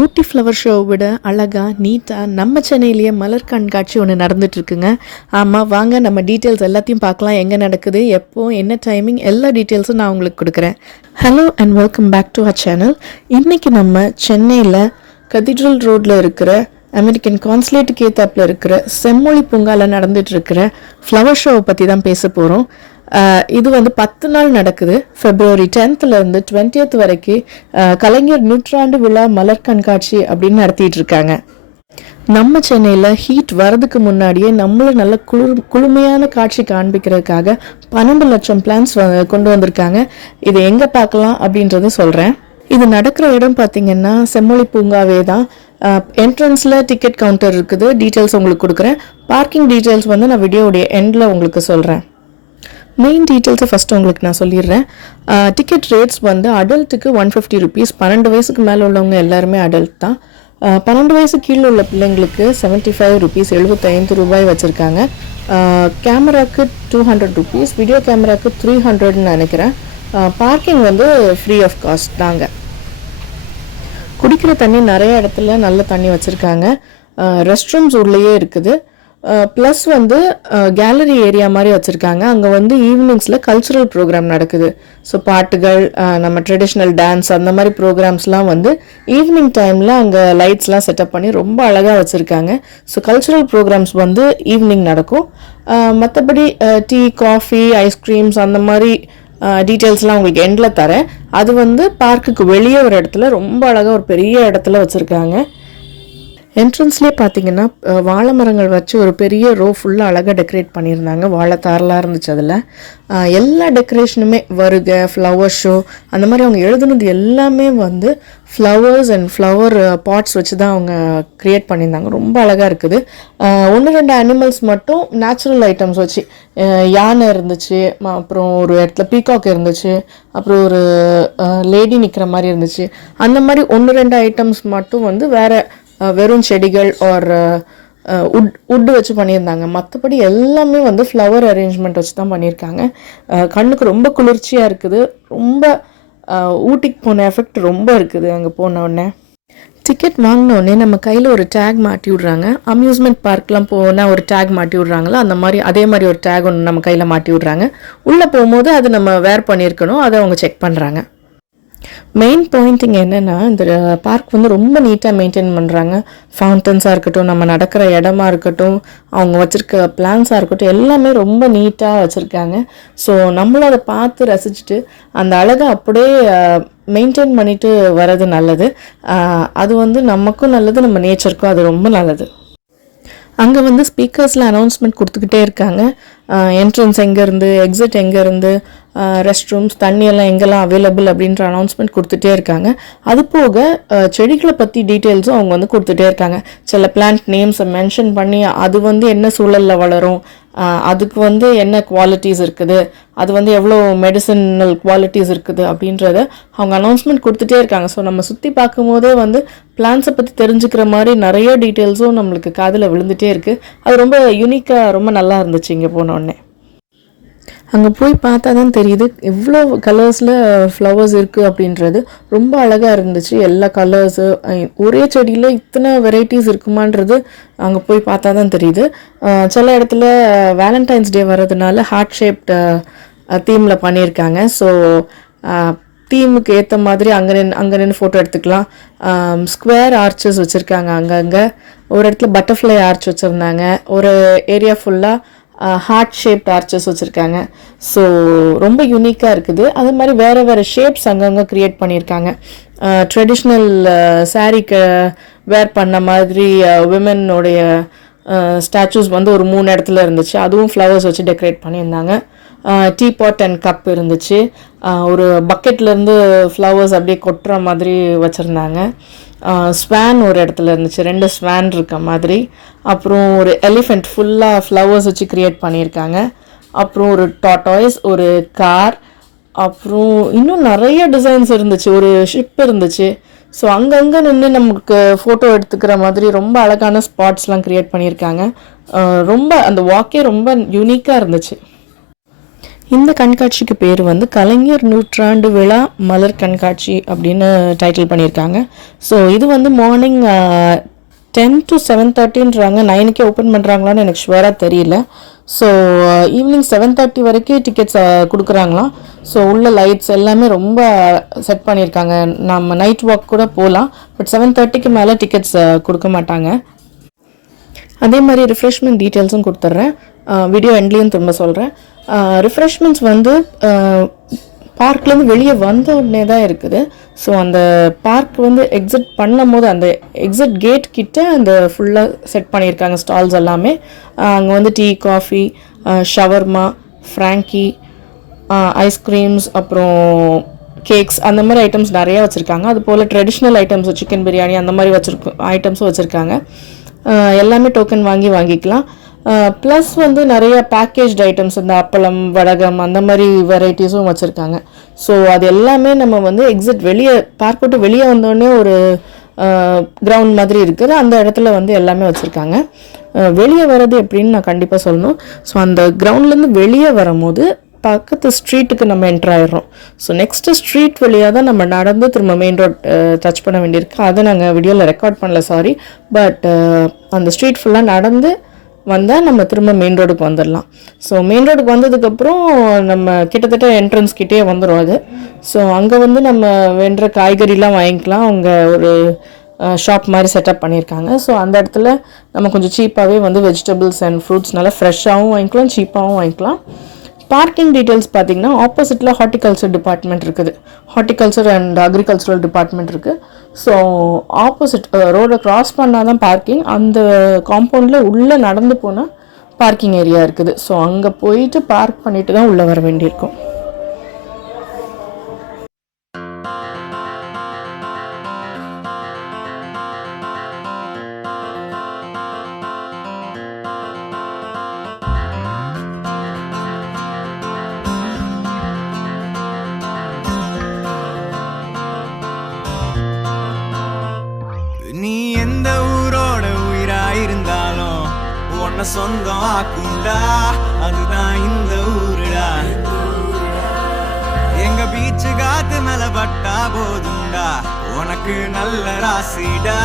ஊட்டி flower show விட அழகாக நீட்டாக நம்ம சென்னையிலேயே மலர் கண்காட்சி ஒன்று நடந்துகிட்ருக்குங்க. ஆமாம், வாங்க நம்ம டீட்டெயில்ஸ் எல்லாத்தையும் பார்க்கலாம். எங்கே நடக்குது, எப்போ, என்ன டைமிங், எல்லா டீட்டெயில்ஸும் நான் உங்களுக்கு கொடுக்குறேன். Hello and welcome back to our channel. இன்றைக்கி நம்ம சென்னையில் கதீட்ரல் ரோட்டில் இருக்கிற அமெரிக்கன் கான்சுலேட்டுக்கு ஏத்தாப்பில் இருக்கிற செம்மொழி பூங்காவில் நடந்துகிட்ருக்கிற ஃப்ளவர் ஷோவை பற்றி தான் பேச போகிறோம். இது 10 நாள் நடக்குது. February 10th to 20th வரைக்கும் கலைஞர் நூற்றாண்டு விழா மலர் கண்காட்சி அப்படின்னு நடத்திட்டு இருக்காங்க. நம்ம சென்னையில் ஹீட் வரதுக்கு முன்னாடியே நம்மள நல்ல குளுமையான காட்சி காண்பிக்கிறதுக்காக 12 லட்சம் பிளான்ஸ் கொண்டு வந்திருக்காங்க. இதை எங்கே பார்க்கலாம் அப்படின்றத சொல்கிறேன். இது நடக்கிற இடம் பார்த்தீங்கன்னா செம்மொழி பூங்காவே தான். என்ட்ரன்ஸில் டிக்கெட் கவுண்டர் இருக்குது. டீட்டெயில்ஸ் உங்களுக்கு கொடுக்குறேன். பார்க்கிங் டீட்டெயில்ஸ் நான் வீடியோடைய எண்டில் உங்களுக்கு சொல்கிறேன். மெயின் டீட்டெயில்ஸை ஃபஸ்ட்டு உங்களுக்கு நான் சொல்லிடுறேன். Ticket rates அடல்ட்டுக்கு 150 rupees. 12 வயசுக்கு மேலே உள்ளவங்க எல்லாருமே அடல்ட் தான். 12 வயசு கீழே உள்ள பிள்ளைங்களுக்கு 75 rupees, 75 ரூபாய் வச்சுருக்காங்க. கேமராவுக்கு 200 rupees, வீடியோ கேமராவுக்கு 300ன்னு நினைக்கிறேன். பார்க்கிங் ஃப்ரீ ஆஃப் காஸ்ட் தாங்க. குடிக்கிற தண்ணி நிறைய இடத்துல நல்ல தண்ணி வச்சுருக்காங்க. ரெஸ்ட் ரூம்ஸ் உள்ளேயே இருக்குது. ப்ளஸ் கேலரி ஏரியா மாதிரி வச்சுருக்காங்க. அங்கே ஈவினிங்ஸில் கல்ச்சுரல் ப்ரோக்ராம் நடக்குது. ஸோ பாட்டுகள், நம்ம ட்ரெடிஷ்னல் டான்ஸ், அந்த மாதிரி ப்ரோக்ராம்ஸ்லாம் ஈவினிங் டைமில் அங்கே லைட்ஸ்லாம் செட்டப் பண்ணி ரொம்ப அழகாக வச்சுருக்காங்க. ஸோ கல்ச்சுரல் ப்ரோக்ராம்ஸ் ஈவினிங் நடக்கும். மற்றபடி டீ, காஃபி, ஐஸ்கிரீம்ஸ் அந்த மாதிரி டீட்டெயில்ஸ்லாம் உங்களுக்கு எண்டில் தரேன். அது பார்க்குக்கு வெளியே ஒரு இடத்துல ரொம்ப அழகாக ஒரு பெரிய இடத்துல வச்சுருக்காங்க. என்ட்ரன்ஸ்லேயே பார்த்தீங்கன்னா வாழை மரங்கள் வச்சு ஒரு பெரிய ரோ ஃபுல்லாக அழகாக டெக்கரேட் பண்ணியிருந்தாங்க. வாழைத்தாரெலாம் இருந்துச்சு. அதில் எல்லா டெக்கரேஷனுமே வருக, ஃப்ளவர் ஷோ, அந்த மாதிரி அவங்க எழுதுனது எல்லாமே ஃப்ளவர்ஸ் அண்ட் ஃப்ளவர் பாட்ஸ் வச்சு தான் அவங்க க்ரியேட் பண்ணியிருந்தாங்க. ரொம்ப அழகாக இருக்குது. 1-2 அனிமல்ஸ் மட்டும் நேச்சுரல் ஐட்டம்ஸ் வச்சு, யானை இருந்துச்சு, அப்புறம் ஒரு இடத்துல பீகாக் இருந்துச்சு, அப்புறம் ஒரு லேடி நிற்கிற மாதிரி இருந்துச்சு. அந்த மாதிரி 1-2 ஐட்டம்ஸ் மட்டும் வேறு வெறும் செடிகள் ஒரு உட்டு வச்சு பண்ணியிருந்தாங்க. மற்றபடி எல்லாமே ஃப்ளவர் அரேஞ்ச்மெண்ட் வச்சு தான் பண்ணியிருக்காங்க. கண்ணுக்கு ரொம்ப குளிர்ச்சியாக இருக்குது. ரொம்ப ஊட்டிக்கு போன எஃபெக்ட் ரொம்ப இருக்குது. அங்கே போனோடனே டிக்கெட் வாங்கினோடனே நம்ம கையில் ஒரு டேக் மாட்டி விட்றாங்க. அம்யூஸ்மெண்ட் பார்க்லாம் போனால் ஒரு டேக் மாட்டி விட்றாங்களோ அந்த மாதிரி அதே மாதிரி ஒரு டேக் ஒன்று நம்ம கையில் மாட்டி விட்றாங்க. உள்ளே போகும்போது அது நம்ம வேர் பண்ணியிருக்கணும். அதை அவங்க செக் பண்ணுறாங்க. மெயின் பாயிண்டிங் என்னென்னா, இந்த பார்க் ரொம்ப நீட்டாக மெயின்டைன் பண்ணுறாங்க. ஃபவுண்டன்ஸாக இருக்கட்டும், நம்ம நடக்கிற இடமா இருக்கட்டும், அவங்க வச்சுருக்க பிளான்ஸாக இருக்கட்டும், எல்லாமே ரொம்ப நீட்டாக வச்சுருக்காங்க. ஸோ நம்மளும் அதை பார்த்து ரசிச்சுட்டு அந்த அழகை அப்படியே மெயின்டைன் பண்ணிட்டு வர்றது நல்லது. அது நமக்கும் நல்லது, நம்ம நேச்சருக்கும் அது ரொம்ப நல்லது. அங்கே ஸ்பீக்கர்ஸில் அனௌன்ஸ்மெண்ட் கொடுத்துக்கிட்டே இருக்காங்க. என்ட்ரன்ஸ் எங்கேருந்து, எக்ஸிட் எங்கேருந்து, ரெஸ்ட் ரூம்ஸ், தண்ணியெல்லாம் எங்கெல்லாம் அவைலபிள் அப்படின்ற அனௌன்ஸ்மெண்ட் கொடுத்துட்டே இருக்காங்க. அது போக செடிகளை பற்றி டீட்டெயில்ஸும் அவங்க கொடுத்துட்டே இருக்காங்க. சில பிளான்ட் நேம்ஸை மென்ஷன் பண்ணி அது என்ன சூழலில் வளரும், அதுக்கு என்ன குவாலிட்டிஸ் இருக்குது, அது எவ்வளோ மெடிசினல் குவாலிட்டிஸ் இருக்குது அப்படின்றத அவங்க அனௌன்ஸ்மெண்ட் கொடுத்துட்டே இருக்காங்க. ஸோ நம்ம சுற்றி பார்க்கும்போதே பிளான்ஸை பற்றி தெரிஞ்சுக்கிற மாதிரி நிறைய டீட்டெயில்ஸும் நம்மளுக்கு காதில் விழுந்துகிட்டே இருக்குது. அது ரொம்ப யூனிக்காக, ரொம்ப நல்லா இருந்துச்சு. இங்கே போனோடனே அங்கே போய் பார்த்தா தான் தெரியுது எவ்வளோ கலர்ஸில் ஃப்ளவர்ஸ் இருக்குது அப்படின்றது. ரொம்ப அழகாக இருந்துச்சு. எல்லா கலர்ஸு, ஒரே செடியில் இத்தனை வெரைட்டிஸ் இருக்குமான்றது அங்கே போய் பார்த்தா தான் தெரியுது. சில இடத்துல வேலண்டைன்ஸ் டே வர்றதுனால ஹார்ட் ஷேப்ட் தீமில் பண்ணியிருக்காங்க. ஸோ தீமுக்கு ஏற்ற மாதிரி அங்கே நின்று ஃபோட்டோ எடுத்துக்கலாம். ஸ்கொயர் ஆர்ச்சஸ் வச்சுருக்காங்க. அங்கங்கே ஒரு இடத்துல பட்டர்ஃப்ளை ஆர்ச் வச்சுருந்தாங்க. ஒரு ஏரியா ஃபுல்லாக ஹார்ட் ஷேப்ட் ஆர்ச்சஸ் வச்சுருக்காங்க. ஸோ ரொம்ப யூனிக்காக இருக்குது. அது மாதிரி வேறு வேறு ஷேப்ஸ் அங்கங்கே க்ரியேட் பண்ணியிருக்காங்க. ட்ரெடிஷ்னல் சாரீக்கு வேர் பண்ண மாதிரி விமனோடைய ஸ்டாச்சூஸ் ஒரு 3 இடத்துல இருந்துச்சு. அதுவும் ஃப்ளவர்ஸ் வச்சு டெக்கரேட் பண்ணியிருந்தாங்க. டீ பாட் அண்ட் கப் இருந்துச்சு. ஒரு பக்கெட்லேருந்து ஃப்ளவர்ஸ் அப்படியே கொட்டுற மாதிரி வச்சுருந்தாங்க. ஸ்வான் ஒரு இடத்துல இருந்துச்சு, 2 ஸ்வான் இருக்க மாதிரி. அப்புறம் ஒரு எலிஃபெண்ட் ஃபுல்லாக ஃப்ளவர்ஸ் வச்சு க்ரியேட் பண்ணியிருக்காங்க. அப்புறம் ஒரு டாட்டாய்ஸ், ஒரு கார், அப்புறம் இன்னும் நிறைய டிசைன்ஸ் இருந்துச்சு. ஒரு ஷிப் இருந்துச்சு. ஸோ அங்கங்கே நின்று நமக்கு ஃபோட்டோ எடுத்துக்கிற மாதிரி ரொம்ப அழகான ஸ்பாட்ஸ்லாம் க்ரியேட் பண்ணியிருக்காங்க. ரொம்ப அந்த வாக்கே ரொம்ப யூனிக்காக இருந்துச்சு. இந்த கண்காட்சிக்கு பேர் வந்து கலைஞர் நூற்றாண்டு விழா மலர் கண்காட்சி அப்படின்னு டைட்டில் பண்ணியிருக்காங்க. ஸோ இது வந்து மார்னிங் 10 to 7:30ன்றாங்க. 9க்கே ஓப்பன் பண்ணுறாங்களான்னு எனக்கு ஷுவராக தெரியல. ஸோ ஈவினிங் 7:30 வரைக்கும் டிக்கெட்ஸ் கொடுக்குறாங்களாம். ஸோ உள்ள லைட்ஸ் எல்லாமே ரொம்ப செட் பண்ணியிருக்காங்க. நம்ம நைட் வாக் கூட போகலாம், பட் 7:30க்கு மேலே டிக்கெட்ஸ் கொடுக்க மாட்டாங்க. அதே மாதிரி ரிஃப்ரெஷ்மெண்ட் டீட்டெயில்ஸும் கொடுத்துட்றேன், வீடியோ எண்ட்லேயும் திரும்ப சொல்கிறேன். ரிஃப்ரெஷ்மெண்ட்ஸ் வந்து பார்க்லேருந்து வெளியே வந்த உடனே தான் இருக்குது. ஸோ அந்த பார்க் வந்து எக்ஸிட் பண்ணும் போது அந்த எக்ஸிட் கேட் கிட்ட அந்த ஃபுல்லாக செட் பண்ணியிருக்காங்க ஸ்டால்ஸ் எல்லாமே. அங்கே வந்து tea, coffee, shawarma, Frankie, ice creams, அப்புறம் கேக்ஸ், அந்த மாதிரி ஐட்டம்ஸ் நிறையா வச்சுருக்காங்க. அது போல் ட்ரெடிஷ்னல் ஐட்டம்ஸ், சிக்கன் பிரியாணி அந்த மாதிரி ஐட்டம்ஸும் வச்சுருக்காங்க. எல்லாமே டோக்கன் வாங்கிக்கலாம். ப்ளஸ் வந்து நிறைய பேக்கேஜ்டு ஐட்டம்ஸ், இந்த அப்பளம், வடகம், அந்த மாதிரி வெரைட்டிஸும் வச்சுருக்காங்க. ஸோ அது எல்லாமே நம்ம வந்து எக்ஸிட் வெளியே பார்க் விட்டு வெளியே வந்தோடனே ஒரு கிரவுண்ட் மாதிரி இருக்குது, அந்த இடத்துல வந்து எல்லாமே வச்சுருக்காங்க. வெளியே வர்றது எப்படின்னு நான் கண்டிப்பாக சொல்லணும். ஸோ அந்த கிரவுண்ட்லேருந்து வெளியே வரும்போது பக்கத்து ஸ்ட்ரீட்டுக்கு நம்ம என்ட்ரு ஆயிடுறோம். ஸோ நெக்ஸ்ட்டு ஸ்ட்ரீட் வழியாக தான் நம்ம நடந்து திரும்ப மெயின் ரோட் டச் பண்ண வேண்டியிருக்கு. அதை நாங்கள் வீடியோவில் ரெக்கார்ட் பண்ணல, சாரி. பட் அந்த ஸ்ட்ரீட் ஃபுல்லாக நடந்து வந்தால் நம்ம திரும்ப மெயின் ரோடுக்கு வந்துடலாம். ஸோ மெயின் ரோடுக்கு வந்ததுக்கப்புறம் நம்ம கிட்டத்தட்ட என்ட்ரன்ஸ் கிட்டே வந்துடும் அது. ஸோ அங்கே வந்து நம்ம வேண்டுற காய்கறிலாம் வாங்கிக்கலாம். அவங்க ஒரு ஷாப் மாதிரி செட்டப் பண்ணியிருக்காங்க. ஸோ அந்த இடத்துல நம்ம கொஞ்சம் சீப்பாகவே வந்து வெஜிடபிள்ஸ் அண்ட் ஃப்ரூட்ஸ் நல்லா ஃப்ரெஷ்ஷாகவும் வாங்கிக்கலாம், சீப்பாகவும் வாங்கிக்கலாம். பார்க்கிங் டீட்டெயில்ஸ் பார்த்திங்கன்னா ஆப்போசிட்டில் ஹார்டிகல்ச்சர் டிபார்ட்மெண்ட் இருக்குது, ஹார்டிகல்ச்சர் அண்ட் அக்ரிகல்ச்சரல் டிபார்ட்மெண்ட் இருக்குது. ஸோ ஆப்போசிட் ரோடை க்ராஸ் பண்ணால் தான் பார்க்கிங். அந்த காம்பவுண்டில் உள்ளே நடந்து போனால் பார்க்கிங் ஏரியா இருக்குது. ஸோ அங்கே போயிட்டு பார்க் பண்ணிட்டு தான் உள்ளே வர வேண்டியிருக்கும். நீ எந்த ஊரோட உயிராயிருந்தாலும் உன்னை சொந்தம் ஆக்குண்டா, அதுதான் இந்த ஊருடா. எங்க பீச்சு காத்து மேல பட்டா போதுண்டா, உனக்கு நல்ல ராசிடா.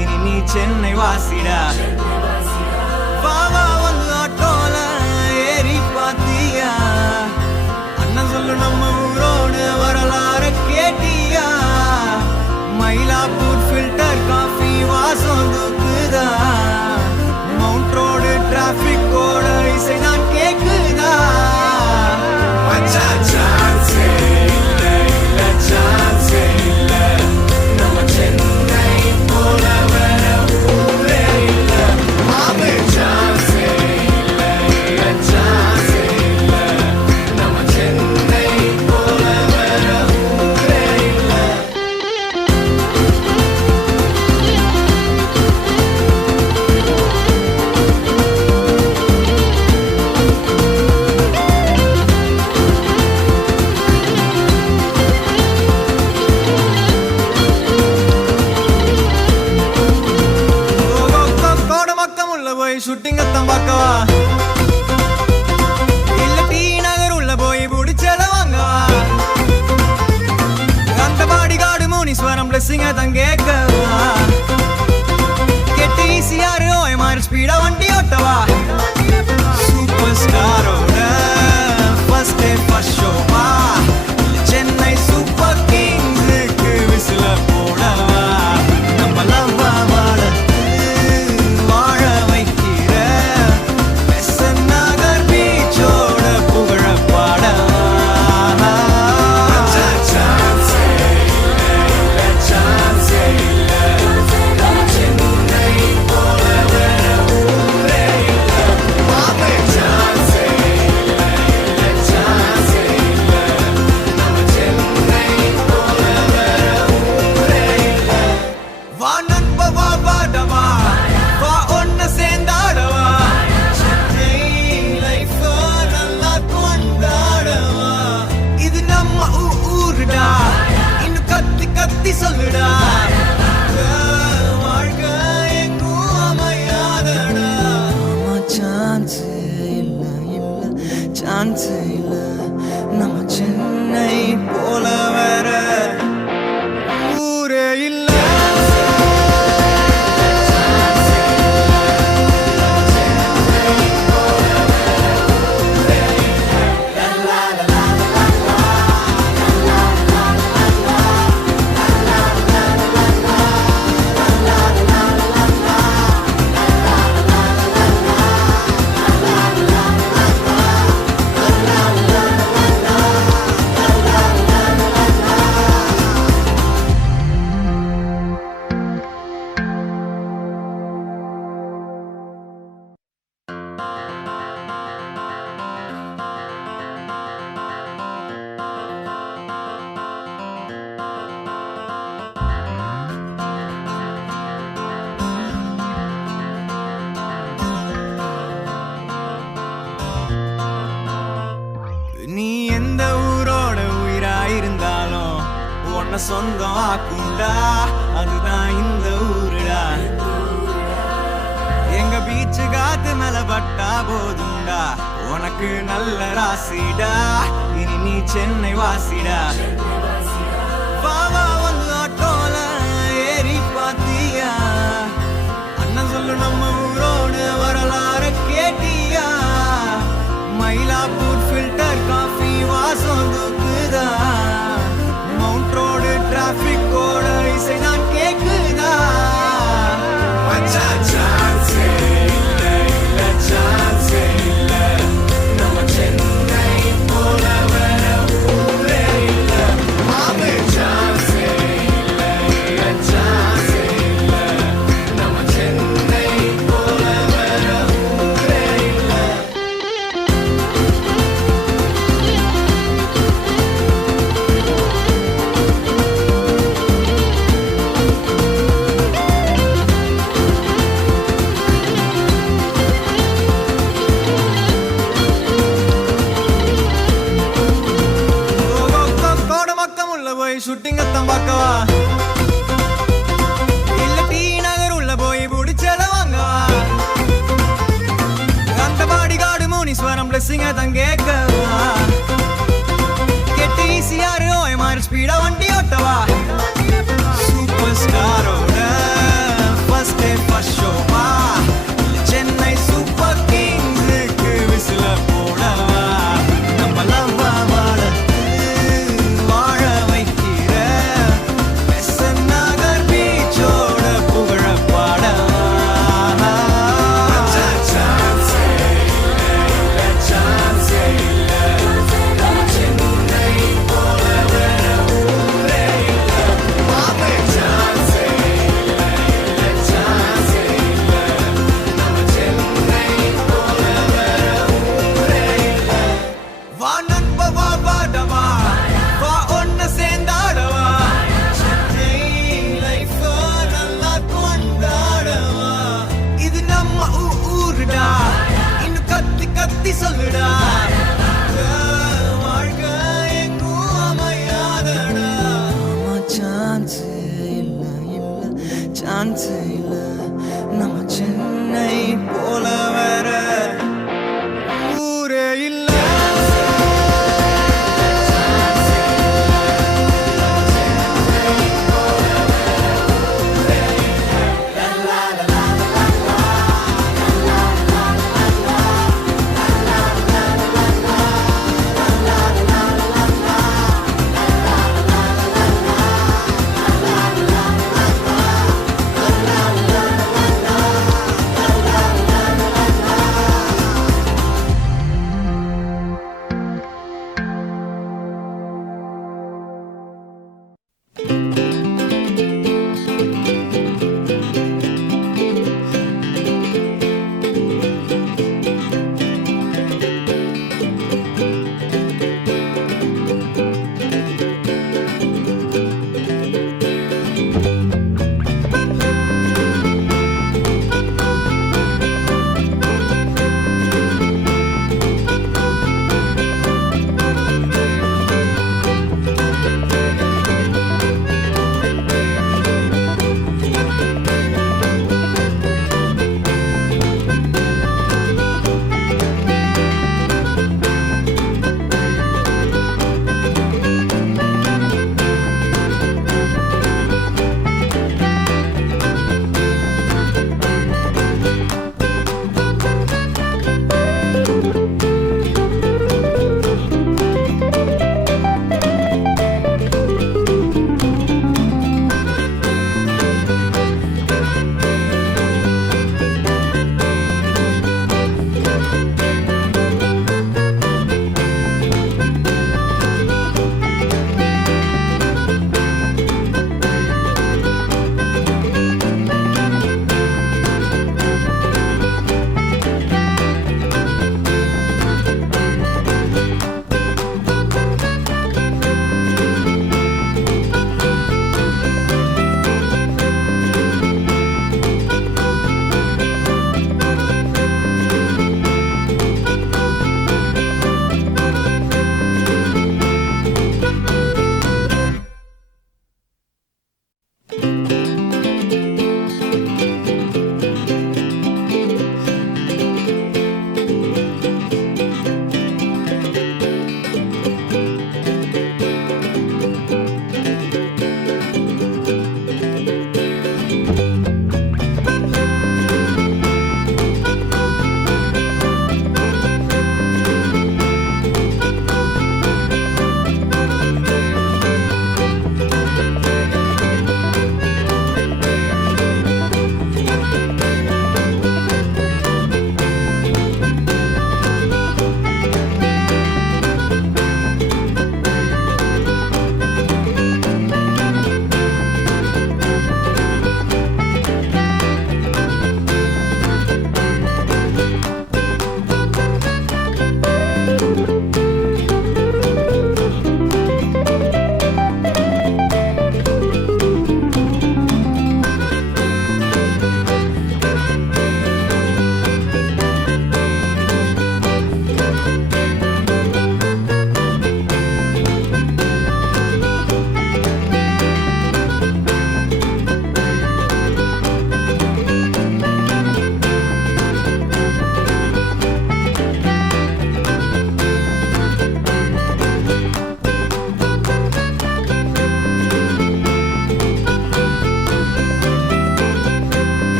இனி நீ சென்னை வாசிடா. பாவா வந்து ஆட்டோல ஏறி பாத்தியா, அண்ணன் சொல்லு நம்ம ஊரோடு வரலாறு கேட்டியா. மயிலாப்பூர் ஃபில்டர் காஃபி வாசம் தூக்குதா, மவுண்ட் ரோடு டிராஃபிக்கோட இசை நான் கேக்குதா. சான்ஸே இல்ல, இல்ல சான்ஸே இல்ல, நம்ம சென்னை போல வேற ஊரே இல்ல. மாமே சான்ஸே இல்ல, இல்ல சான்ஸே இல்ல, நம்ம சென்னை போல வேற ஊரே இல்ல. ஷூட்டிங் அத்தம் பார்க்கவா, இல்ல டி நகர் உள்ள போய் புடிச்சத வாங்கவா. அந்த பாடிகாடு முனீஸ்வரம் பிளஸிங்க தான் கேட்கவா. கெட்டி ஈசியாரு ஓயமாறு ஸ்பீடா வண்டி ஓட்டவா. சூப்பர் ஸ்டாரோட ஃபர்ஸ்ட் டே ஃபர்ஸ்ட் ஷோவா, சென்னை சூப்பர் கிங்ஸுக்கு விசில போடவா. நம்ம லவ்வா வளர்த்து வாழ வைக்கிற பெசன் நகர் பீச்சோட புகழ பாடவா. சான்ஸே இல்ல, இல்ல சான்ஸே இல்ல, நம்ம சென்னை போல வேற ஊரே இல்ல. மாமே சான்ஸே இல்ல, இல்ல சான்ஸே இல்ல, நம்ம சென்னை போல வேற ஊரே இல்ல. வா நண்பா வா வாடவா, வா ஒன்ன சேர்ந்தாடவா, சென்னை லைஃப் நல்லா கொண்டாடவா. இது நம்ம ஊருடா, இன்னும் கத்தி கத்தி சொல்லுடா. வாழ்க எங்கும் அமையாதடா. சான்ஸ் இல்ல, இல்ல சான்ஸ் இல்ல. உன்னை சொந்தம் ஆக்குண்டா அதுதான் இந்த ஊருடா எங்க பீச்சு காத்து மேல பட்டா போதுண்டா உனக்கு நல்ல ராசிடா இனி நீ சென்னை வாசிடா பாவா வந்து ஆட்டோல ஏறி பாத்தியா அண்ணன் சொல்லு நம்ம ஊரோடு வரலாறு கேட்டியா மயிலாப்பூர் ஃபில்டர் காஃபி வாசம் தூக்குதா மவுண்ட் ரோடு டிராபிக்கோட இசை நான் கேக்குதா ஷூட்டிங் அத்தம் பார்க்கவா இல்ல டி நகர் உள்ள போய் புடிச்சத வாங்கவா அந்த பாடி காடு முனீஸ்வரம் பிளஸிங்க தான் கேட்கவா கெட்டி ஈசியாரு ஓஎம்ஆர் ஸ்பீடா வண்டி ஓட்டவா சூப்பர் ஸ்டாரோட ஃபர்ஸ்ட் டே ஃபர்ஸ்ட் ஷோவா சென்னை சூப்பர் கிங்ஸுக்கு விசில போடவா நம்ம லவ்வா சொல்லுடா வாழ்க எங்கும் அமையாதடா சான்ஸ் இல்ல இல்ல சான்ஸ் இல்ல நம்ம சென்னை போல வேற ஊரே இல்ல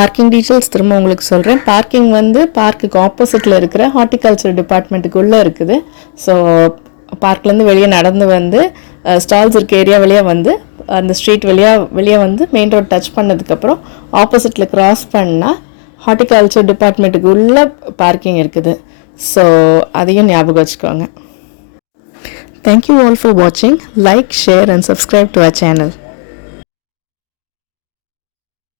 பார்க்கிங் டீட்டெயில்ஸ் திரும்ப உங்களுக்கு சொல்கிறேன். பார்க்கிங் வந்து பார்க்குக்கு ஆப்போசிட்டில் இருக்கிற ஹார்டிகல்ச்சர் டிபார்ட்மெண்ட்டுக்குள்ளே இருக்குது. ஸோ பார்க்லேருந்து வெளியே நடந்து வந்து ஸ்டால்ஸ் இருக்க ஏரியா வழியாக வந்து அந்த ஸ்ட்ரீட் வெளியே வந்து மெயின் ரோட் டச் பண்ணதுக்கப்புறம் ஆப்போசிட்டில் க்ராஸ் பண்ணால் ஹார்டிகல்ச்சர் டிபார்ட்மெண்ட்டுக்கு உள்ள பார்க்கிங் இருக்குது. ஸோ அதையும் ஞாபகம் வச்சுக்கோங்க. தேங்க்யூ ஆல் ஃபார் வாட்சிங். Like, share and subscribe to our channel.